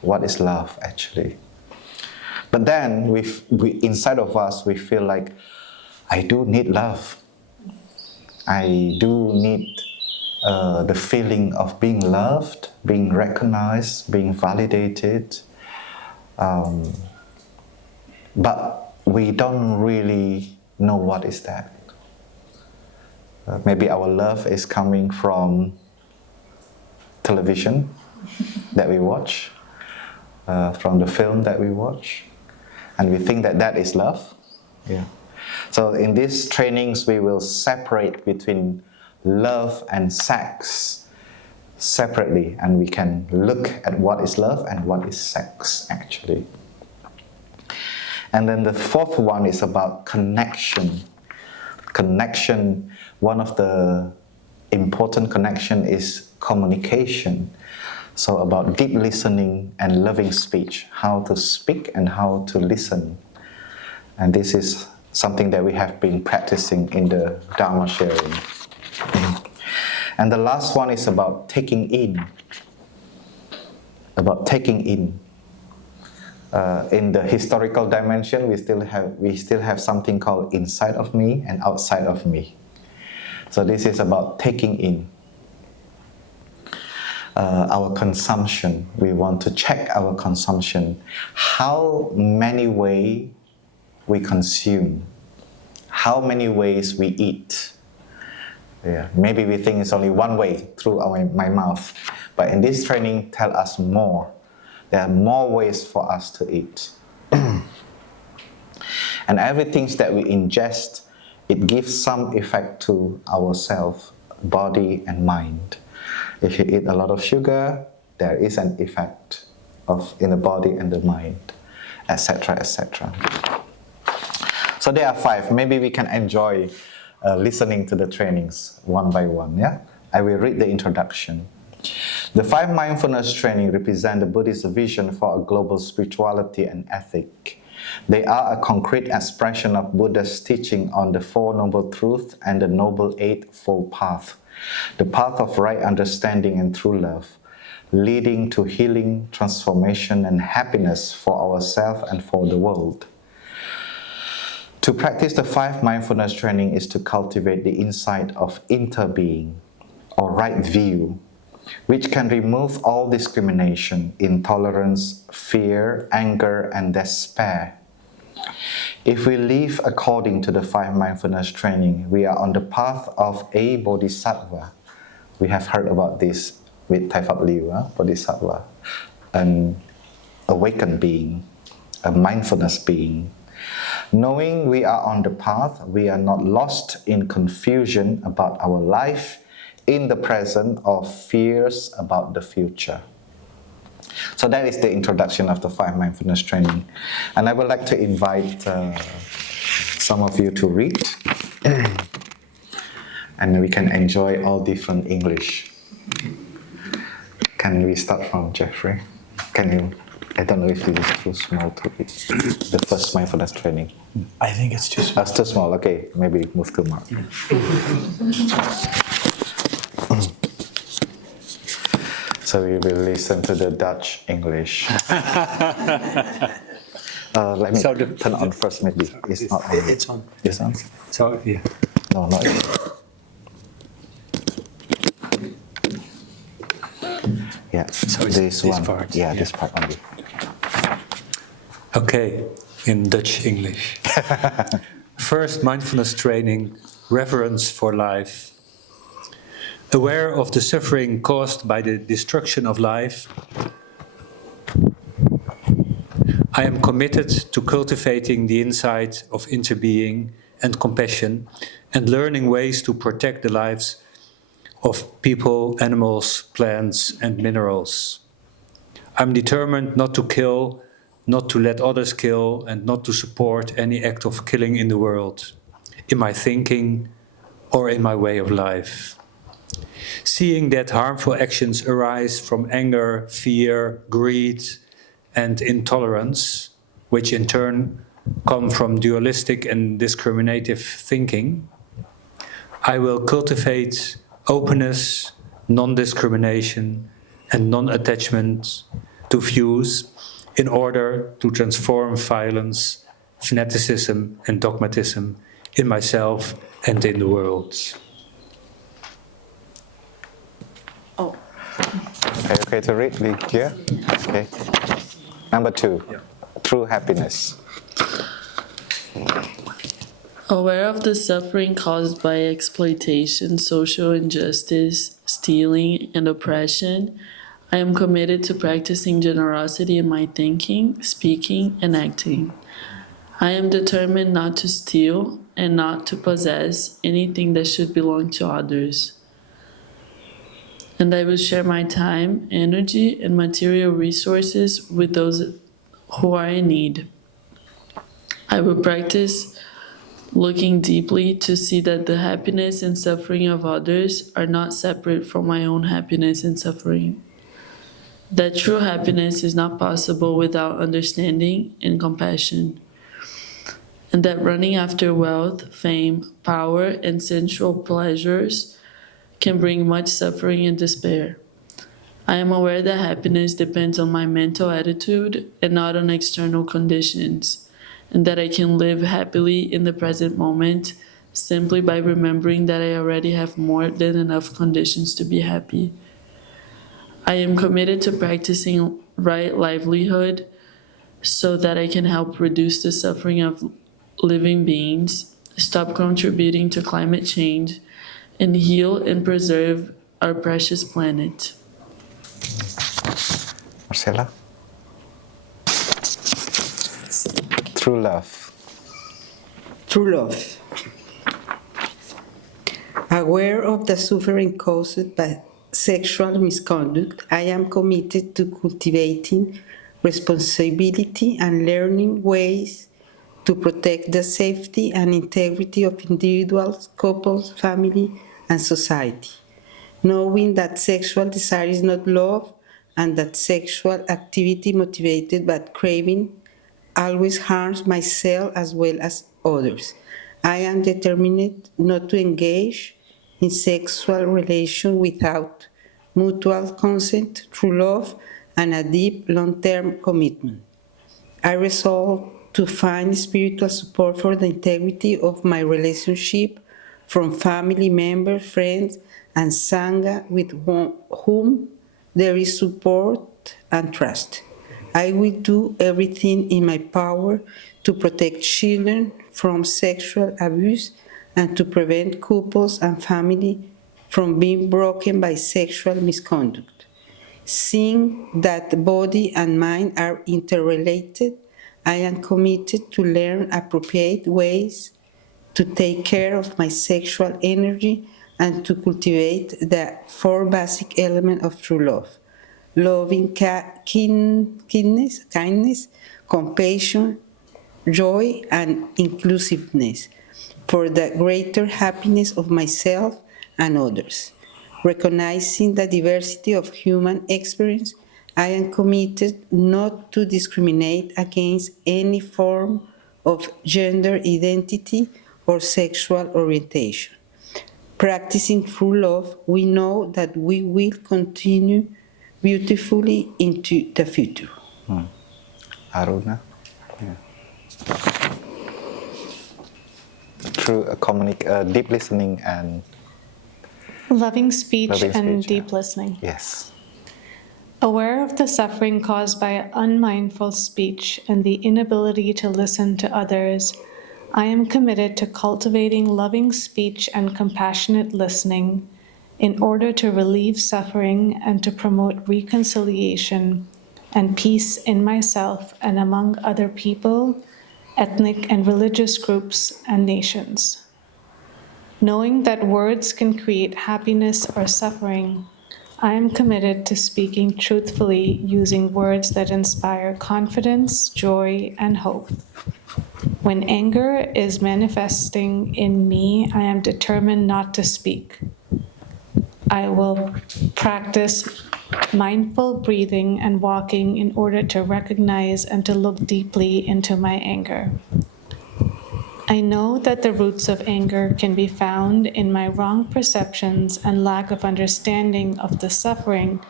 What is love actually? But then inside of us, we feel like, I do need love. I do need the feeling of being loved, being recognized, being validated. But we don't really know what is that. Maybe our love is coming from television that we watch, from the film that we watch, and we think that that is love. Yeah. So in these trainings, we will separate between love and sex separately, and we can look at what is love and what is sex actually. And then the fourth one is about connection. Connection, one of the important connection is communication. So about deep listening and loving speech, how to speak and how to listen. And this is something that we have been practicing in the Dharma sharing. And the last one is about taking in. About taking in. In the historical dimension, we still have something called inside of me and outside of me. So this is about taking in. Our consumption. We want to check our consumption. How many ways we consume. How many ways we eat. Yeah. Maybe we think it's only one way, through my mouth. But in this training, tell us more. There are more ways for us to eat. And everything that we ingest, it gives some effect to ourselves, body and mind. If you eat a lot of sugar, there is an effect in the body and the mind, etc., etc. So there are 5. Maybe we can enjoy listening to the trainings one by one. Yeah, I will read the introduction. The 5 mindfulness training represent the Buddhist vision for a global spirituality and ethic. They are a concrete expression of Buddha's teaching on the 4 Noble Truths and the Noble Eightfold Path, the path of right understanding and true love, leading to healing, transformation, and happiness for ourselves and for the world. To practice the 5 mindfulness training is to cultivate the insight of interbeing, or right view, which can remove all discrimination, intolerance, fear, anger, and despair. If we live according to the 5 mindfulness training, we are on the path of a bodhisattva. We have heard about this with Thai Phap Liu, bodhisattva, an awakened being, a mindfulness being. Knowing we are on the path, we are not lost in confusion about our life in the present or fears about the future. So that is the introduction of the 5 mindfulness training. And I would like to invite some of you to read. And we can enjoy all different English. Can we start from Jeffrey? Can you? I don't know if it is too small to read. The first mindfulness training. I think it's too small. That's too small. Okay, maybe move to Mark. So we will listen to the Dutch English. Let me turn on first. Maybe it's not on. It's on. It's on. So yeah. No, not yet. Yeah. So it's this one. part. Yeah, this part only. Okay, in Dutch English. First mindfulness training, reverence for life. Aware of the suffering caused by the destruction of life, I am committed to cultivating the insight of interbeing and compassion and learning ways to protect the lives of people, animals, plants, and minerals. I'm determined not to kill, not to let others kill, and not to support any act of killing in the world, in my thinking or in my way of life. Seeing that harmful actions arise from anger, fear, greed, and intolerance, which in turn come from dualistic and discriminative thinking, I will cultivate openness, non-discrimination, and non-attachment to views in order to transform violence, fanaticism, and dogmatism in myself and in the world. Oh. Okay to read, be clear? Okay. Number 2, true happiness. Aware of the suffering caused by exploitation, social injustice, stealing, and oppression, I am committed to practicing generosity in my thinking, speaking, and acting. I am determined not to steal and not to possess anything that should belong to others. And I will share my time, energy, and material resources with those who are in need. I will practice looking deeply to see that the happiness and suffering of others are not separate from my own happiness and suffering. That true happiness is not possible without understanding and compassion. And that running after wealth, fame, power, and sensual pleasures can bring much suffering and despair. I am aware that happiness depends on my mental attitude and not on external conditions, and that I can live happily in the present moment simply by remembering that I already have more than enough conditions to be happy. I am committed to practicing right livelihood so that I can help reduce the suffering of living beings, stop contributing to climate change, and heal and preserve our precious planet. Marcella? True love. True love. Aware of the suffering caused by sexual misconduct, I am committed to cultivating responsibility and learning ways to protect the safety and integrity of individuals, couples, family, and society. Knowing that sexual desire is not love and that sexual activity motivated by craving always harms myself as well as others. I am determined not to engage in sexual relations without mutual consent, true love, and a deep long-term commitment. I resolve to find spiritual support for the integrity of my relationship from family members, friends, and Sangha with whom there is support and trust. I will do everything in my power to protect children from sexual abuse and to prevent couples and family from being broken by sexual misconduct. Seeing that body and mind are interrelated, I am committed to learn appropriate ways to take care of my sexual energy and to cultivate the 4 basic elements of true love: loving kindness, compassion, joy, and inclusiveness for the greater happiness of myself and others. Recognizing the diversity of human experience, I am committed not to discriminate against any form of gender identity or sexual orientation. Practicing true love, we know that we will continue beautifully into the future. Aruna? Yeah. Through deep listening and Loving speech Loving and speech, deep listening. yes. Aware of the suffering caused by unmindful speech and the inability to listen to others, I am committed to cultivating loving speech and compassionate listening in order to relieve suffering and to promote reconciliation and peace in myself and among other people, ethnic and religious groups, and nations. Knowing that words can create happiness or suffering, I am committed to speaking truthfully using words that inspire confidence, joy, and hope. When anger is manifesting in me, I am determined not to speak. I will practice mindful breathing and walking in order to recognize and to look deeply into my anger. I know that the roots of anger can be found in my wrong perceptions and lack of understanding of the suffering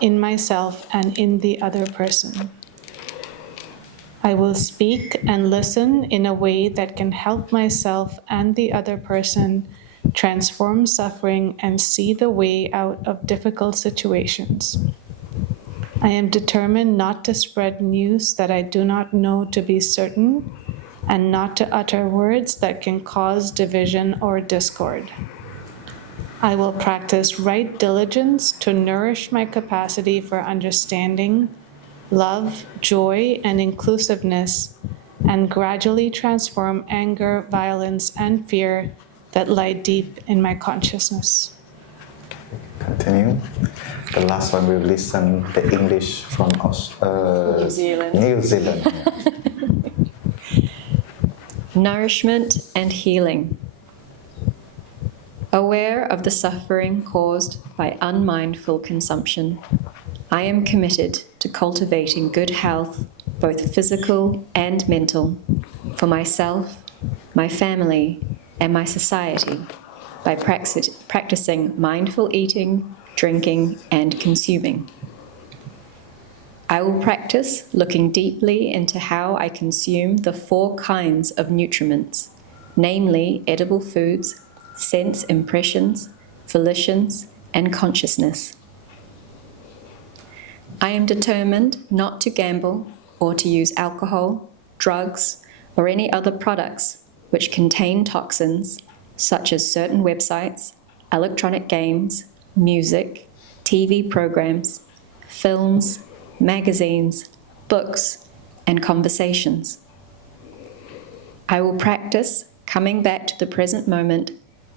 in myself and in the other person. I will speak and listen in a way that can help myself and the other person transform suffering and see the way out of difficult situations. I am determined not to spread news that I do not know to be certain, and not to utter words that can cause division or discord. I will practice right diligence to nourish my capacity for understanding, love, joy, and inclusiveness, and gradually transform anger, violence, and fear that lie deep in my consciousness. Continue. The last one we'll listen the English from New Zealand. New Zealand. Nourishment and healing. Aware of the suffering caused by unmindful consumption, I am committed to cultivating good health, both physical and mental, for myself, my family, and my society by practicing mindful eating, drinking, and consuming. I will practice looking deeply into how I consume the 4 kinds of nutriments, namely edible foods, sense impressions, volitions, and consciousness. I am determined not to gamble or to use alcohol, drugs, or any other products which contain toxins, such as certain websites, electronic games, music, TV programs, films, magazines, books, and conversations. I will practice coming back to the present moment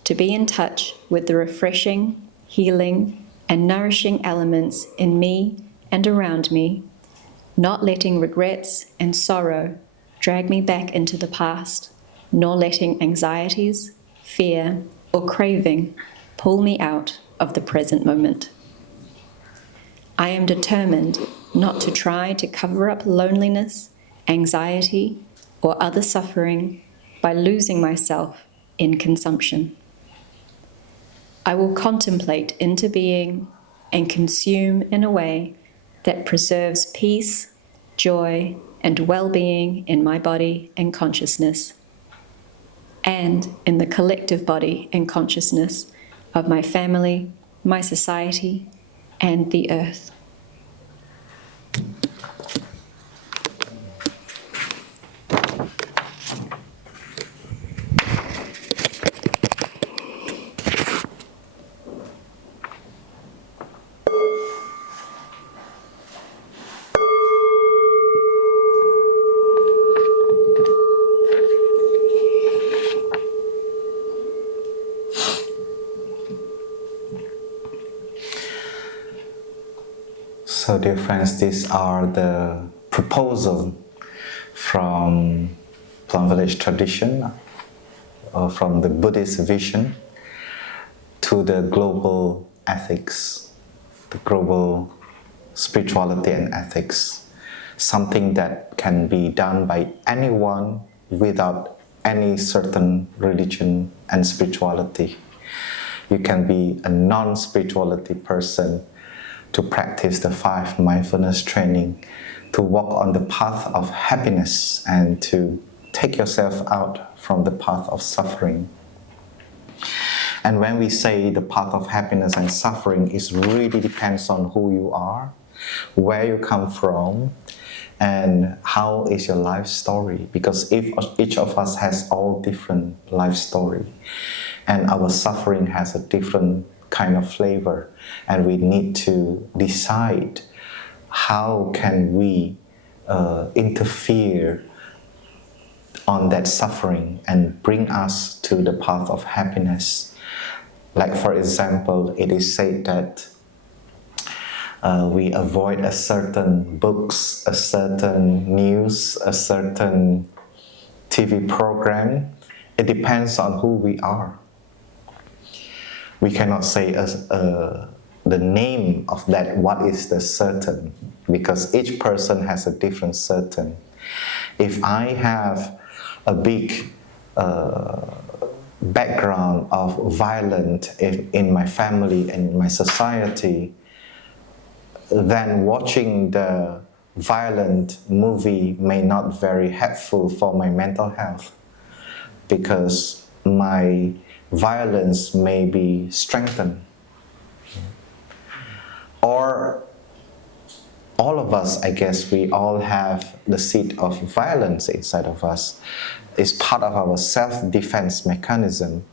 to be in touch with the refreshing, healing, and nourishing elements in me and around me, not letting regrets and sorrow drag me back into the past, nor letting anxieties, fear, or craving pull me out of the present moment. I am determined not to try to cover up loneliness, anxiety, or other suffering by losing myself in consumption. I will contemplate into being and consume in a way that preserves peace, joy, and well-being in my body and consciousness, and in the collective body and consciousness of my family, my society, and the earth. So dear friends, these are the proposals from Plum Village tradition, from the Buddhist vision to the global ethics, the global spirituality and ethics, something that can be done by anyone without any certain religion and spirituality. You can be a non-spirituality person to practice the 5 mindfulness training, to walk on the path of happiness and to take yourself out from the path of suffering. And when we say the path of happiness and suffering, it really depends on who you are, where you come from, and how is your life story. Because if each of us has all different life story, and our suffering has a different kind of flavor, and we need to decide how can we interfere on that suffering and bring us to the path of happiness. Like for example, it is said that we avoid a certain books, a certain news, a certain TV program. It depends on who we are. We cannot say the name of that, what is the certain, because each person has a different certain. If I have a big background of violence in my family and in my society, then watching the violent movie may not very helpful for my mental health, because my violence may be strengthened. Or all of us, I guess, we all have the seed of violence inside of us. It's part of our self-defense mechanism,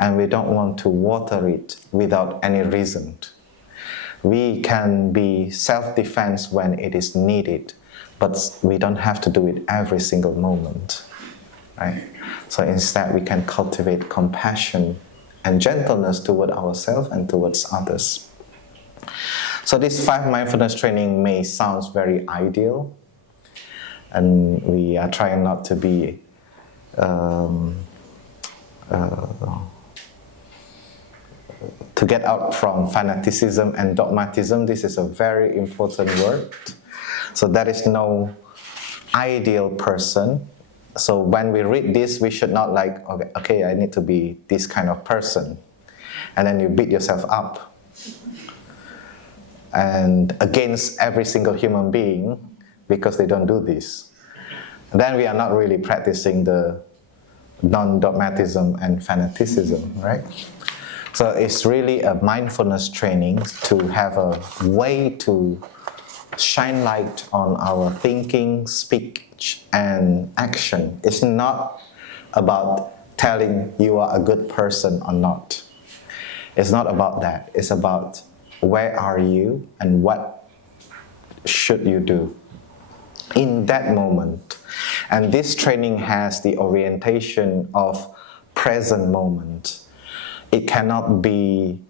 and we don't want to water it without any reason. We can be self-defense when it is needed, but we don't have to do it every single moment, right? So instead, we can cultivate compassion and gentleness toward ourselves and towards others. So this 5 mindfulness training may sound very ideal, and we are trying not to be to get out from fanaticism and dogmatism. This is a very important word. So there is no ideal person. So when we read this, we should not like, okay, I need to be this kind of person. And then you beat yourself up. And against every single human being because they don't do this. Then we are not really practicing the non-dogmatism and fanaticism, right? So it's really a mindfulness training to have a way to shine light on our thinking, speech, and action. It's not about telling you are a good person or not. It's not about that. It's about where are you and what should you do in that moment. And this training has the orientation of present moment. It cannot be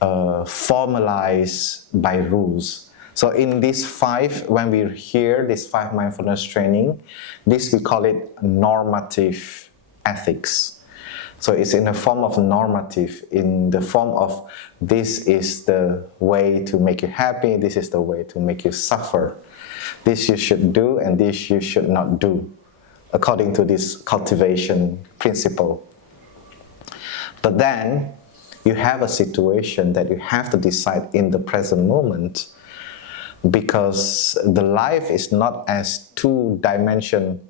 formalized by rules. So in these 5, when we hear this 5 mindfulness training, this we call it normative ethics. So it's in the form of normative, in the form of this is the way to make you happy, this is the way to make you suffer. This you should do and this you should not do, according to this cultivation principle. But then you have a situation that you have to decide in the present moment, because the life is not as 2-dimensional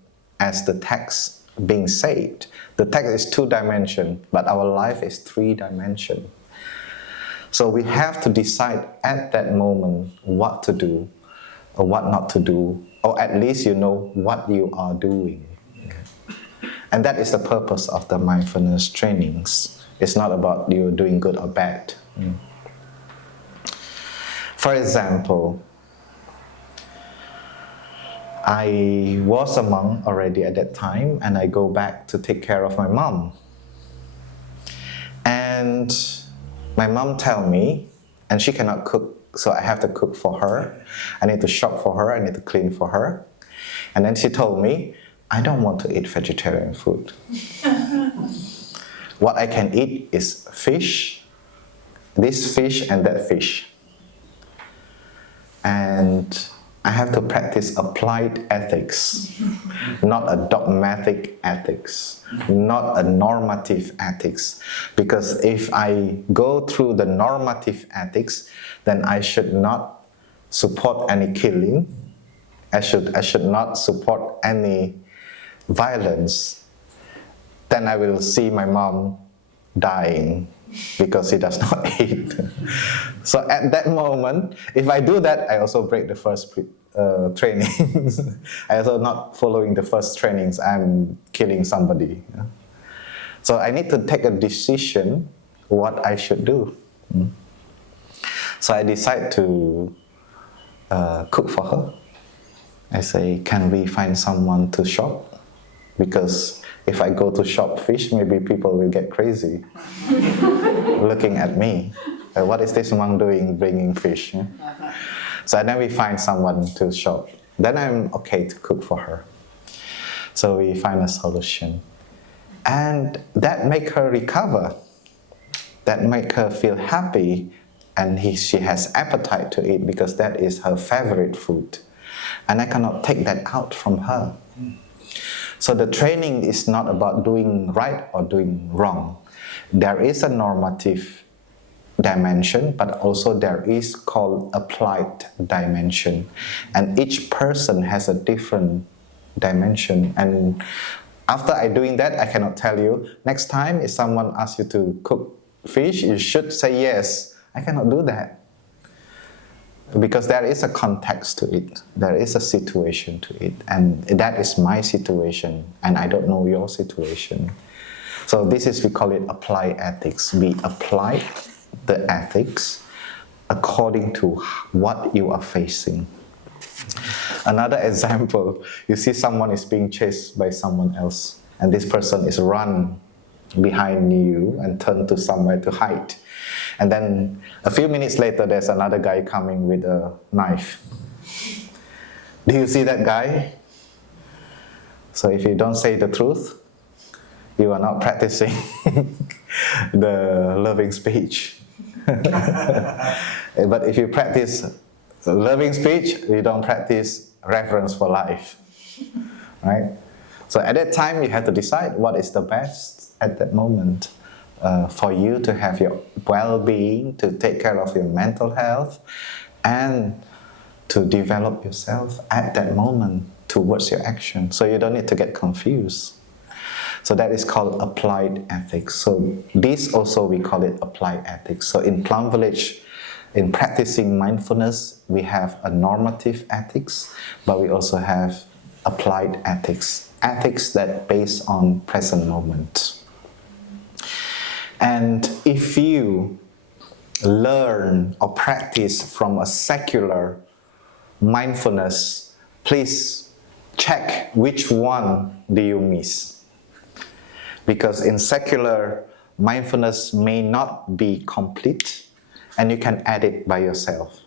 as the text being said. The text is 2-dimensional, but our life is 3-dimensional. So we have to decide at that moment what to do or what not to do, or at least you know what you are doing. And that is the purpose of the mindfulness trainings. It's not about you doing good or bad. For example, I was a monk already at that time, and I go back to take care of my mom. And my mom tell me, and she cannot cook, so I have to cook for her. I need to shop for her, I need to clean for her. And then she told me, I don't want to eat vegetarian food. What I can eat is fish, this fish and that fish. And I have to practice applied ethics, not a dogmatic ethics, not a normative ethics. Because if I go through the normative ethics, then I should not support any killing. I should not support any violence. Then I will see my mom dying because she does not eat. So at that moment, if I do that, I also break the first training. I also not following the first trainings, I'm killing somebody. So I need to take a decision what I should do. So I decide to cook for her. I say, can we find someone to shop? Because if I go to shop fish, maybe people will get crazy looking at me. What is this monk doing bringing fish? So then we find someone to shop. Then I'm okay to cook for her. So we find a solution. And that make her recover. That make her feel happy, and she has appetite to eat because that is her favorite food. And I cannot take that out from her. So the training is not about doing right or doing wrong. There is a normative dimension, but also there is called applied dimension, and each person has a different dimension. And after I doing that, I cannot tell you next time if someone asks you to cook fish, you should say yes. I cannot do that, because there is a context to it, there is a situation to it, and that is my situation, and I don't know your situation. So this is, we call it applied ethics. We apply the ethics according to what you are facing. Another example, you see someone is being chased by someone else, and this person is run behind you and turn to somewhere to hide. And then a few minutes later, there's another guy coming with a knife. Do you see that guy? So if you don't say the truth, you are not practicing the loving speech. But if you practice loving speech, you don't practice reverence for life, right? So at that time, you have to decide what is the best at that moment for you to have your well-being, to take care of your mental health, and to develop yourself at that moment towards your action. So you don't need to get confused. So that is called applied ethics. So this also, we call it applied ethics. So in Plum Village, in practicing mindfulness, we have a normative ethics, but we also have applied ethics. Ethics that based on present moment. And if you learn or practice from a secular mindfulness, please check which one do you miss. Because in secular, mindfulness may not be complete, and you can add it by yourself.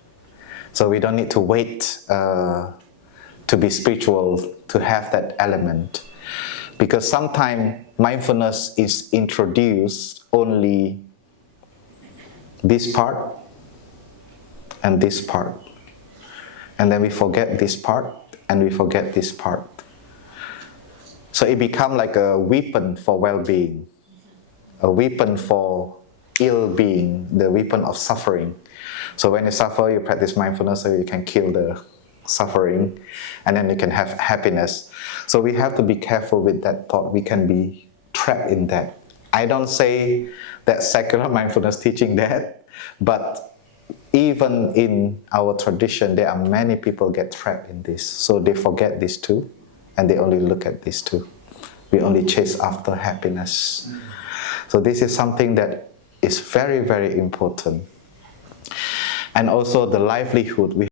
So we don't need to wait to be spiritual to have that element. Because sometimes mindfulness is introduced only this part and this part. And then we forget this part and we forget this part. So it becomes like a weapon for well-being, a weapon for ill-being, the weapon of suffering. So when you suffer, you practice mindfulness so you can kill the suffering, and then you can have happiness. So we have to be careful with that thought. We can be trapped in that. I don't say that secular mindfulness teaching that, but even in our tradition, there are many people get trapped in this. So they forget this too, and they only look at this too. We only chase after happiness. So this is something that is very, very important. And also the livelihood.